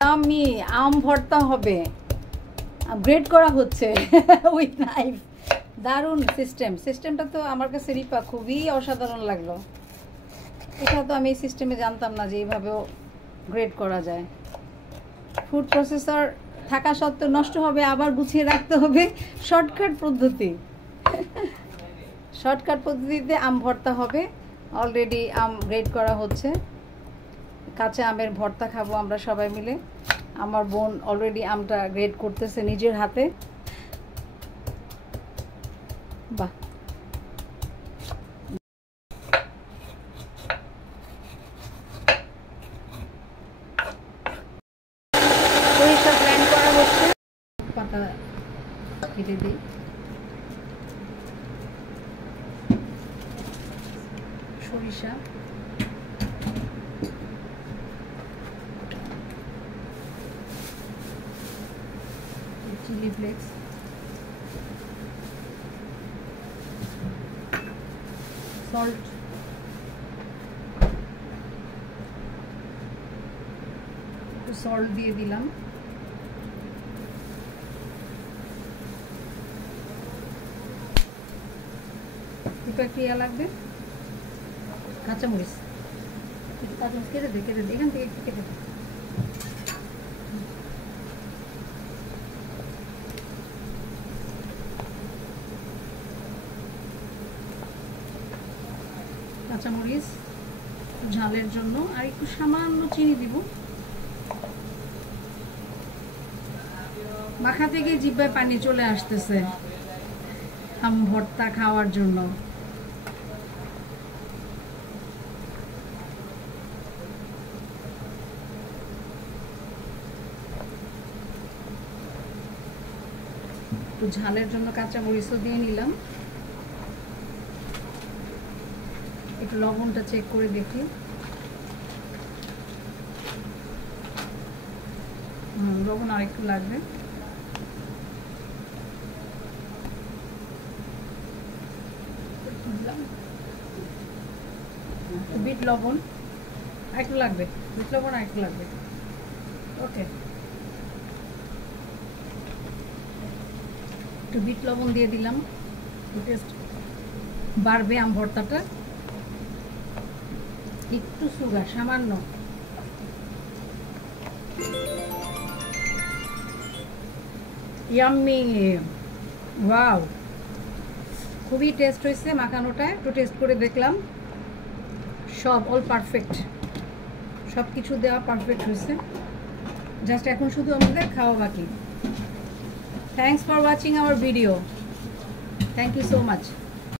আমি আম ভর্তা হবে, গ্রেড করা হচ্ছে উইথ নাইফ। দারুণ সিস্টেমটা তো আমার কাছে রিপা খুবই অসাধারণ লাগলো। এটা তো আমি এই সিস্টেমে জানতাম না যে এইভাবেও গ্রেড করা যায়। ফুড প্রসেসর থাকা সত্ত্বেও নষ্ট হবে, আবার গুছিয়ে রাখতে হবে। শর্টকাট পদ্ধতিতে আম ভর্তা হবে। অলরেডি আম গ্রেড করা হচ্ছে। কাঁচা আমের ভর্তা খাবো আমরা সবাই মিলে। আমার বোন অলরেডি আমটা গ্রেড করতেছে নিজের হাতে। বাহ, সরিষা ব্লেন্ড করা হচ্ছে। পাতা কেটে দিই। সরিষা, চিলি ফ্লেক্স, সল্ট, একটু সল্ট দিয়ে দিলাম। একটু ইয়া লাগবে, কাঁচামরিচ কেটে দে এখান থেকে একটু কেটে দে। কাঁচামরিচ ঝালের জন্য, আর একটু সামান্য চিনি দিব। মাখা থেকে জিহ্বায় পানি চলে আসতেছে আম ভর্তা খাওয়ার জন্য। একটু ঝালের জন্য কাঁচামরিচও দিয়ে নিলাম। একটু লবণটা চেক করে দেখি। লবণ আর একটু লাগবে। বিট লবণ আরেকটু লাগবে, ওকে। একটু বিট লবণ দিয়ে দিলাম, টেস্ট বাড়বে আম ভর্তাটা। একটু সুগার সামান্য। ইয়াম্মি, ওয়াও, খুবই টেস্ট হয়েছে মাখানোটা। একটু টেস্ট করে দেখলাম, সব অল পারফেক্ট, সব কিছু দেওয়া পারফেক্ট হয়েছে। জাস্ট এখন শুধু আমাদের খাওয়া বাকি। Thanks for watching our video. Thank you so much.